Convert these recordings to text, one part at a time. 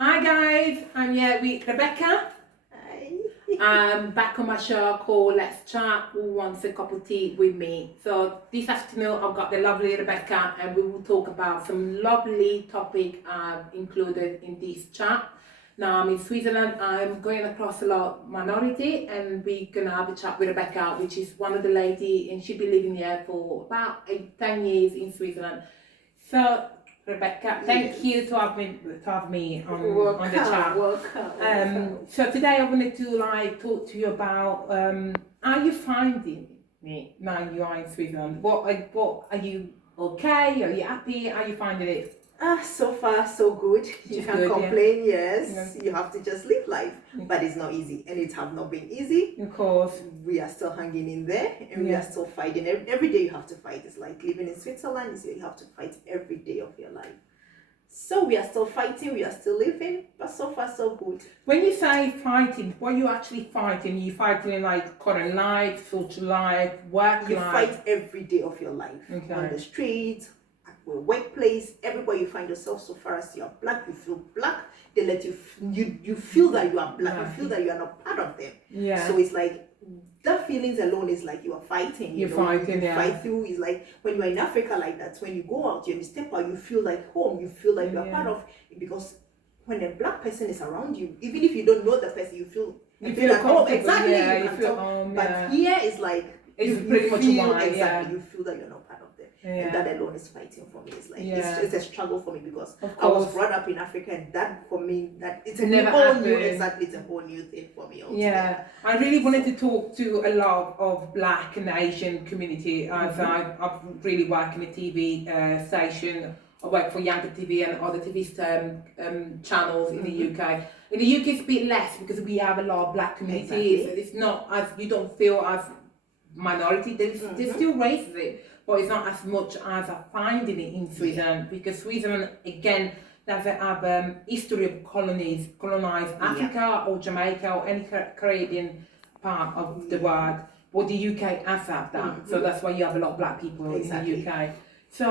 Hi guys, I'm here with Rebecca. Hi. I'm back on my show called Let's Chat. Who wants a cup of tea with me? So this afternoon I've got the lovely Rebecca, and we will talk about some lovely topic I've included in this chat. Now I'm in Switzerland. I'm going across a lot minority, and we're gonna have a chat with Rebecca, which is one of the lady, and she's been living here for about 10 years in Switzerland. So Rebecca, thank you to have me on the chat. Welcome. So today I wanted to talk to you about how you finding it now you are in Switzerland. What are you okay? Are you happy? How you finding it? So far so good. You Just can't good, yeah. complain, yes. Yeah. You have to just live life. But it's not easy, and it have not been easy. Of course. We are still hanging in there, and we Yeah. are still fighting. Every day you have to fight. It's like living in Switzerland, you have to fight every day of your life. So we are still fighting, we are still living, but so far so good. When you say fighting, what are you actually fighting? You fighting in like current life, social life, work You life? fight every day of your life. Okay. On the street, at the workplace, everywhere you find yourself. So far as you are black, you feel black. They let you you feel that you are black. Yeah. You feel that you are not part of them. Yeah. So it's like that feelings alone is like you are fighting. You're fighting, you yeah. fight through. It's like when you are in Africa like that. When you go out, you step out, you feel like home. You feel like you are Yeah. part of. Because when a black person is around you, even if you don't know the person, you feel You a feel bit at home. comfortable, Exactly. yeah, you can feel tell. home, But yeah. here it's like It's you pretty much feel why, exactly. yeah. You feel that you're not part of them. Yeah. And that alone is fighting for me. It's like Yeah. it's a struggle for me because Of I was course. brought up in Africa, and that for me that it's a Never whole new happened. exactly it's a whole new thing for me altogether. Yeah, I really wanted to talk to a lot of Black and Asian community as I've really worked in a TV station. I work for Younger TV and other TV channels in the UK. In the UK, it's a bit less because we have a lot of Black communities. Exactly. It's not as you don't feel as minority. There's still racism, but it's not as much as I find in it in Switzerland because Switzerland again doesn't have history of colonized Africa or Jamaica or any Caribbean part of the world. But the UK has that, so that's why you have a lot of Black people Exactly. in the UK. So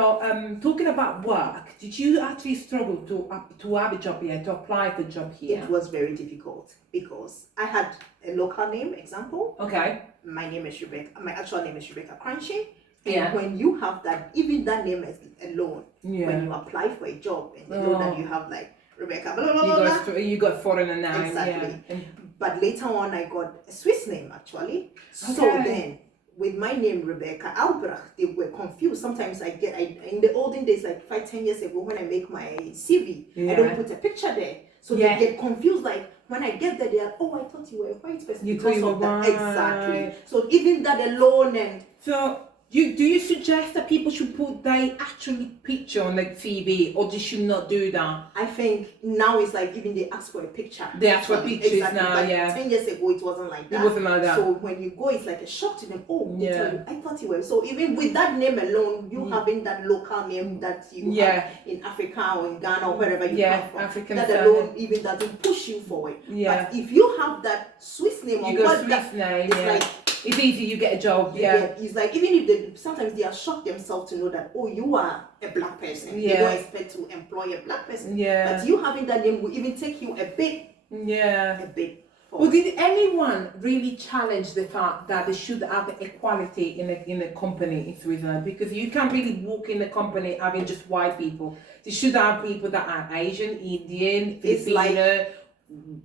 talking about work, did you actually struggle to have a job here, to apply for a job here? It was very difficult because I had a local name, example. Okay. My name is Rebecca. My actual name is Rebecca Crunchy. And Yeah. when you have that, even that name alone, Yeah. when you apply for a job and you know that you have like Rebecca, blah, blah, You blah, got blah. you got foreigner name, Exactly. yeah. But later on, I got a Swiss name actually. So Okay. then, with my name Rebecca Albrecht, they were confused. Sometimes in the olden days, like 5-10 years ago, when I make my CV, I Yeah. don't put a picture there. So Yeah. they get confused. Like when I get there, they're oh, I thought you were a white person You because thought you of were that. white. Exactly. So even that alone, and So do you suggest that people should put their actual picture on the TV, or they should not do that? I think now it's like even they ask for a picture. They ask for actually. pictures Exactly. now, But yeah. 10 years ago, it wasn't like that. It wasn't like that. So when you go, it's like a shock to them. Oh, they Yeah. tell you, I thought you were. So even with that name alone, you having that local name that you Yeah. have in Africa or in Ghana or wherever you Yeah, come from, African that surname. alone even doesn't push you forward. Yeah. But if you have that Swiss name or You got what Swiss that, name, it's yeah. like It's easy, you get a job, you yeah. get- it's like even if sometimes they are shocked themselves to know that oh, you are a black person. Yeah. They don't expect to employ a black person. Yeah. But you having that name will even take you a bit Yeah. forward. Well, did anyone really challenge the fact that they should have equality in a company in Switzerland? Because you can't really walk in a company having just white people. They should have people that are Asian, Indian, It's Filipino,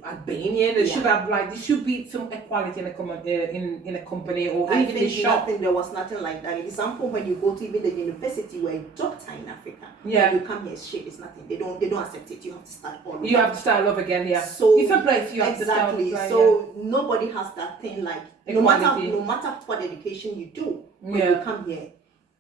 Albanian. There Yeah. there should be some equality in a company or I even in the think shop. there was nothing like that. Example, when you go to even the university where a doctor in Africa, Yeah. when you come here, shit, it's nothing. They don't accept it. You have to start all over. You have to start love again, yeah. So It's a place you have exactly. to start. So nobody has that thing like no Equality. matter what education you do, when Yeah. you come here,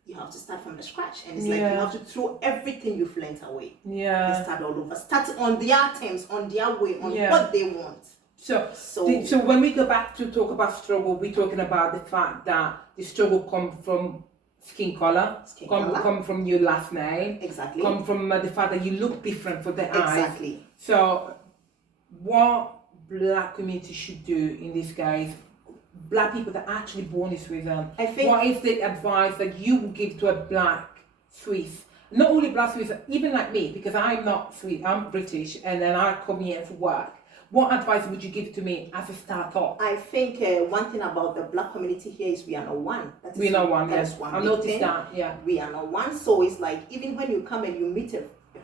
you have to start from the scratch, and it's like you Yeah. have to throw everything you've learned away Yeah. and start all over. Start on their terms, on their way, on Yeah. what they want. So So when we go back to talk about struggle, we're talking about the fact that the struggle come from skin color, come from your last name, exactly. come from the fact that you look different for the eyes. Exactly. So what Black community should do in this case, Black people that are actually born in Switzerland, I think what is the advice that you would give to a Black Swiss not only black Swiss, even like me, because I'm not Swiss, I'm British, and then I come here for work. What advice would you give to me as a startup? I think one thing about the black community here is we are not one. We're not one, that yes. is one I big noticed thing. that, yeah. We are not one. So it's like, even when you come and you meet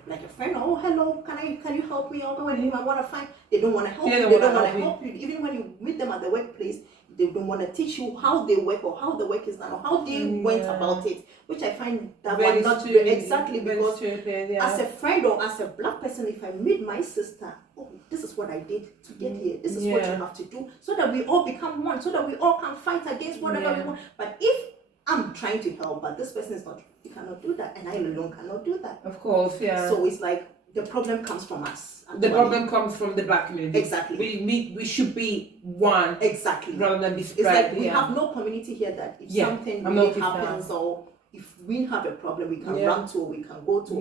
like a friend, oh hello, can you help me? Oh, I want to find. They don't want to help you. They don't want to help you. Even when you meet them at the workplace, they don't want to teach you how they work or how the work is done or how they went about it, which I find that Very one not stupid, exactly very because stupid, yeah. as a friend or as a black person, if I meet my sister, oh, this is what I did to get here. This is what you have to do, so that we all become one, so that we all can fight against whatever we want. But if I'm trying to help, but this person is not, you cannot do that, and I alone cannot do that. Of course, yeah. So it's like the problem comes from us. The problem comes from the black community. Exactly. We should be one. Exactly. Rather than be spread. It's like we have no community here that if something really happens or if we have a problem, we can run to, or we can go to.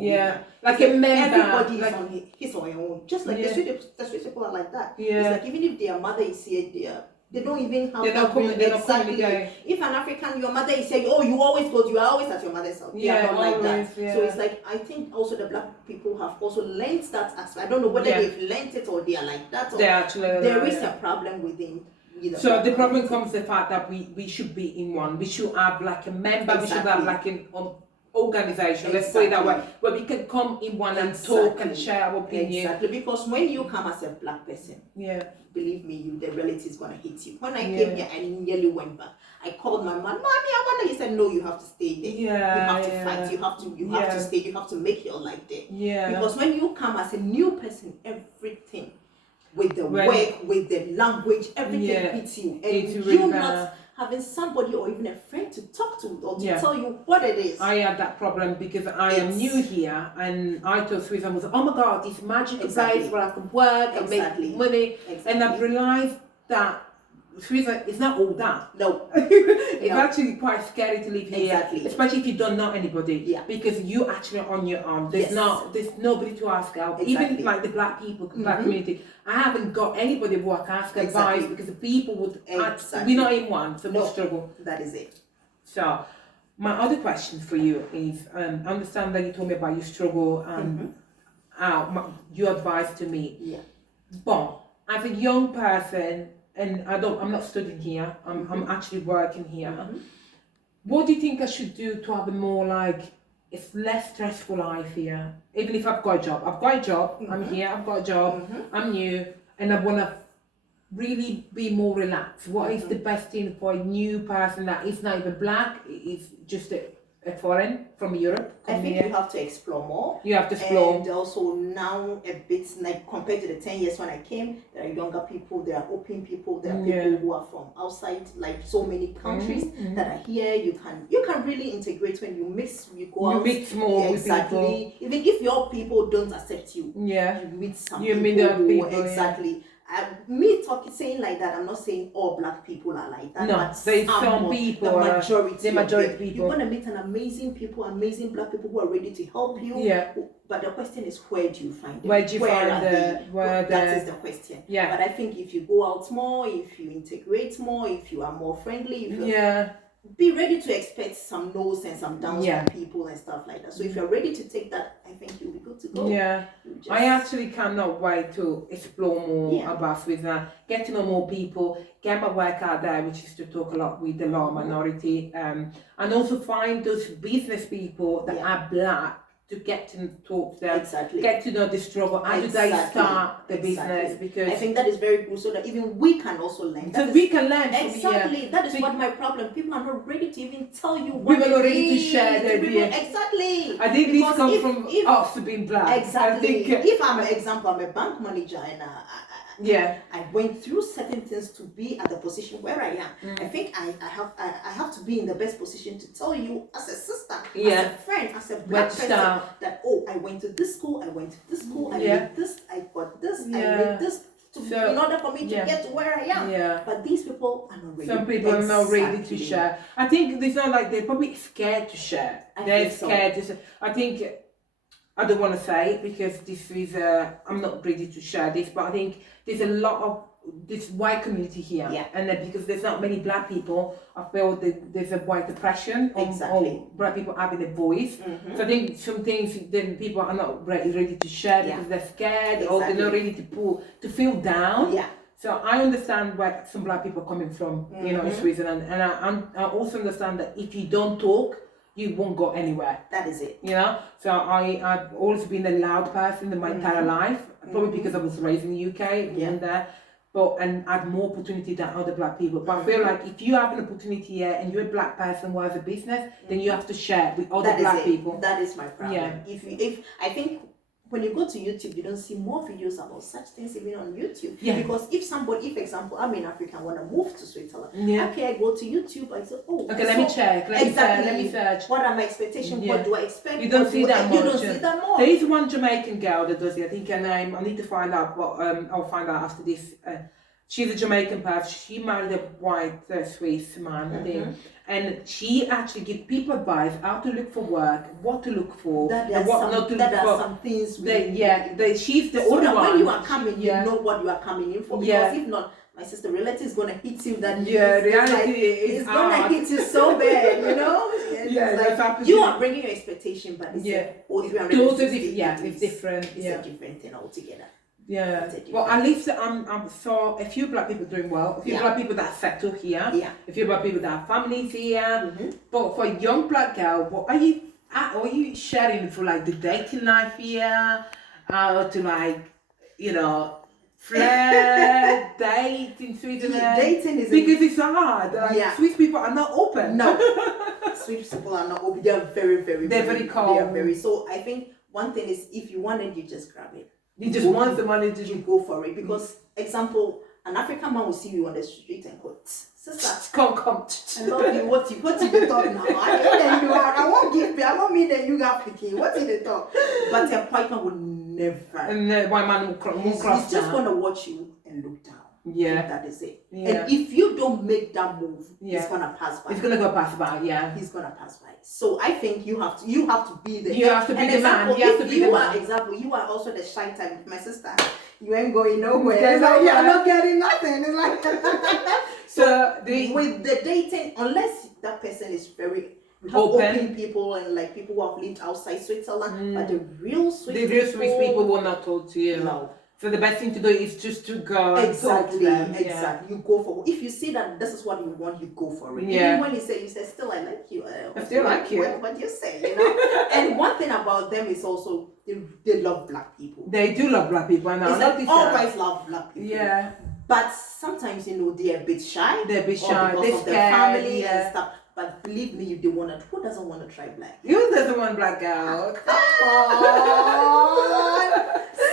Like a member. Everybody is on his or her own. Just like the Swiss people are like that. It's like even if their mother is here, they don't even have exactly. If an African, your mother is saying, oh, you are always at your mother's house. They are not like that. So it's like, I think also the black people have also learned that aspect. I don't know whether they've learned it or they are like that. Or there is a problem within. So the problem comes the fact that we should be in one. We should have like a member. We should have like an organization. Let's put it that way, where we can come in one and talk and share our opinion. Exactly, because when you come as a black person, believe me, the reality is gonna hit you. When I came here, I nearly went back. I called my mom, Mommy, I wonder. He said, no, you have to stay there. You have to fight. You have to stay. You have to make your life there. Because when you come as a new person, everything with the work, with the language, everything hits you, and you're not having somebody or even a friend to talk to or to tell you what it is. I had that problem because I am new here, and I thought Sweden was, oh my God, this magical place where I can work and make money. And I've realized that Sweden is not all that. No. It's actually quite scary to live here, especially if you don't know anybody, because you're actually on your own. There's nobody to ask help. Even like the black people, black community, I haven't got anybody who I can ask advice because the people would we're not in one, so we struggle. That is it. So my other question for you is, I understand that you told me about your struggle and your advice to me. But as a young person, and I'm not studying here, I'm actually working here. What do you think I should do to have a more it's less stressful life here? Even if I've got a job, I'm here, I've got a job, I'm new, and I want to really be more relaxed. What is the best thing for a new person that is not even black, is just a foreign from Europe? I think you have to explore more. You have to explore. And also now a bit like compared to the 10 years when I came, there are younger people, there are open people, there are people who are from outside, like so many countries that are here. You can really integrate when you mix, you go out. You mix more with people. Even if your people don't accept you, you meet some people. People. Saying like that, I'm not saying all black people are like that. No, but there's some people, the majority people. You're gonna meet an amazing black people who are ready to help you. But the question is, where do you find them? Where do you find them? That is the question. But I think if you go out more, if you integrate more, if you are more friendly, be ready to expect some no's and some downs from people and stuff like that. So if you're ready to take that, I think you'll be good to go. I actually cannot wait to explore more about Sweden, get to know more people, get my work out there, which is to talk a lot with the law minority, and also find those business people that are black, to get to talk to them, get to know the struggle, how do they start the business, because I think that is very good, so that even we can also learn. So we can learn exactly. That is what my problem. People are not ready to even tell you what we were not ready to share their idea. Exactly. I think this comes from us being black. Exactly. If I'm an example, I'm a bank manager and I went through certain things to be at the position where I am. I think I have to be in the best position to tell you as a sister, as a friend, as a black person that I went to this school, I made this, I got this, I made this in order for me to get to where I am. But these people are not ready. Some people are not ready to share. I think it's not like they're probably scared to share. They're scared to share. I think I don't want to say it because this is I'm not ready to share this, but I think there's a lot of this white community here, Yeah. and then because there's not many black people, I feel that there's a white depression on black people having a voice. So I think some things then people are not ready to share because they're scared or they're not ready to feel down. Yeah. So I understand where some black people are coming from, you know, in Switzerland, and I also understand that if you don't talk, you won't go anywhere. That is it. You know, so I've always been a loud person in my entire life, probably because I was raised in the UK and there, and had more opportunity than other black people. But I feel like if you have an opportunity here and you're a black person who has a business, then you have to share with other black people. That is my problem. Yeah. If I think when you go to YouTube, you don't see more videos about such things even on YouTube. Yeah. Because if example, I'm in Africa, I want to move to Switzerland. Yeah. Okay, I go to YouTube, I say, okay, let me check. Let me search. What are my expectations? Yeah. What do I expect? You don't see that much. You don't see that more. There is one Jamaican girl that does it. I think her name, I need to find out, but I'll find out after this. She's a Jamaican person. She married a white Swiss man, I think. And she actually gives people advice how to look for work, what to look for, and what not to look for. Some things she's the so only that one. when you are coming, you know what you are coming in for. Because if not, my sister, reality is gonna hit you. Reality is gonna hit you so bad, you know. You are bringing your expectation, but it's it's different. It's a different thing altogether. Yeah. Well, at least I saw a few black people doing well. A few black people that settle here. Yeah. A few black people that have families here. But for a young black girl, what are you sharing for like the dating life here? How to like, you know, flirt, date in Switzerland? Dating is because it's hard. Like Swiss people are not open. No. Swiss people are not open. They are very, very. They're very calm. They are very. So I think one thing is if you want it, you just grab it. You just want the money to you go for it because example, an African man will see you on the street and go, sister, come. I love you. What you talk now? I won't give me. I won't mean that you got picking. What did they talk? But a white man would never. And the white man will cross. He's just gonna watch you and look down. Yeah, that is it. Yeah. And if you don't make that move, he's gonna pass by. He's gonna go pass by. Yeah, he's gonna pass by. So I think you have to be the. You have to be the man. You have to be the man. Example, you are also the shy type. My sister, you ain't going nowhere. It's like, you're not getting nothing. It's like so with the dating, unless that person is very open people and like people who have lived outside Switzerland, but the real Swiss people will not talk to you. No. So the best thing to do is just to go and talk to them. Exactly. You go for if you see that this is what you want, you go for it. Yeah. Even when you say still I like you. I still like you. What you say, you know? And one thing about them is also they love black people. They do love black people. And they always love black people. Yeah. But sometimes they're a bit shy. They're a bit shy. Because of their family and stuff. But believe me, they wanna. Who doesn't want to try black? Who doesn't want black girl? Come on.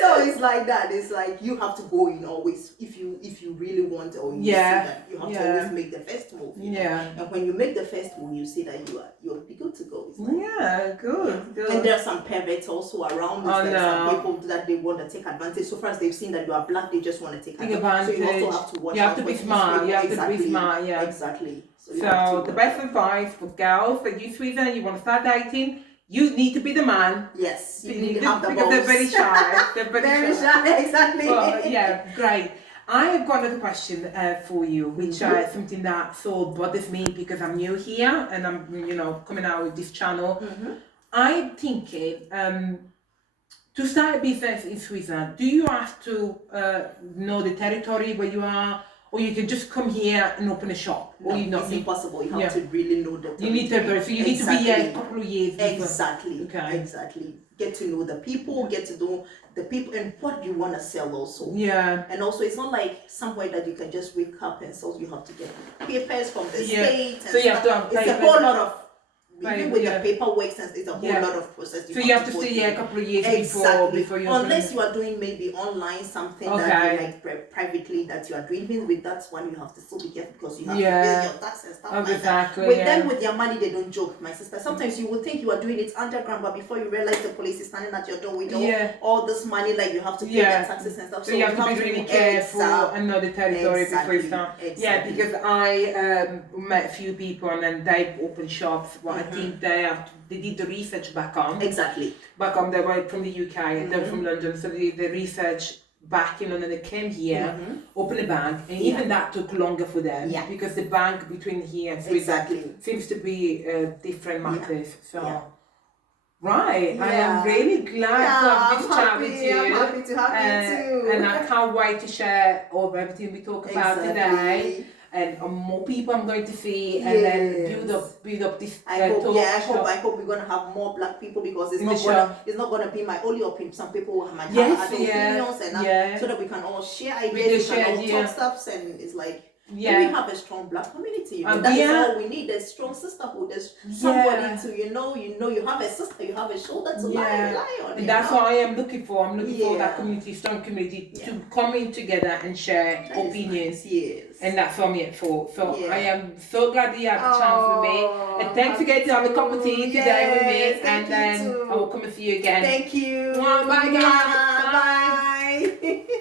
So it's like that. It's like you have to go in always if you really want or you see that you have to always make the first move. And when you make the first move, you see that you'll be good to go. Like, good. And there are some perverts also around. Some people that they want to take advantage. So far as they've seen that you are black, they just want to take advantage. So you also have to watch. You have to be smart. You have to be smart. Yeah. Exactly. So the best advice for girls that you Sweden, you want to start dating, you need to be the man. Yes, you need to have the because they're very shy. They're very shy. Exactly. Well, yeah, great. I have got another question for you, which is something that so bothers me because I'm new here and I'm coming out with this channel. I'm thinking to start a business in Switzerland, do you have to know the territory where you are? Or you can just come here and open a shop. No, it's impossible. You have to really know the territory. You need territory, so you need to be here a couple of years. Exactly. Okay. Exactly. Get to know the people, get to know the people and what you want to sell also. Yeah. And also it's not like somewhere that you can just wake up and sell. You have to get papers from the state. So you have to have papers. It's a whole lot of even with the paperwork, it's a whole lot of process. So you have to stay here a couple of years before you. Unless you are doing maybe online something that you like privately that you are doing. Even with that one, you have to still be careful because you have to pay your tax and stuff like that. With them, with their money, they don't joke. My sister, sometimes you will think you are doing it underground, but before you realize the police is standing at your door with all this money, like you have to pay their taxes and stuff. So you have to be really careful and know the territory before you start. Yeah, because I met a few people and then they opened shops. I think they did the research back home. Exactly. Back home, they were from the UK and they're from London, so the research back in London, they came here, Mhm. opened a bank, and Yeah. even that took longer for them Yeah. because the bank between here and Sweden Exactly. seems to be different Yeah. matters. So, Yeah. right, I am Yeah. really glad to have this chat with you. I'm happy to have you too. And I can't wait to share all of everything we talk about today. And more people I'm going to see, and then build up this I hope talk we're gonna have more black people because it's in the not gonna be my only opinion. Some people might have Yes, other yeah, opinions, and yeah. so that we can all share We ideas, can we can share, all yeah. talk stuff, and it's like Yeah. we have a strong black community. You know, And that we is are- all we need. There's strong sisterhood. There's Yeah. somebody to you have a sister, you have a shoulder to rely on. And that's what I am looking for. I'm looking for that Yeah. community, strong community, Yeah. to come in together and share That is opinions. nice. Yes. And that's what I'm here for. So Yeah. I am so glad that you had the chance with me. And thanks again to have a cup of tea today with me. Yes, And thank you then too. I will come and see you again. Thank you. Bye, guys. Bye.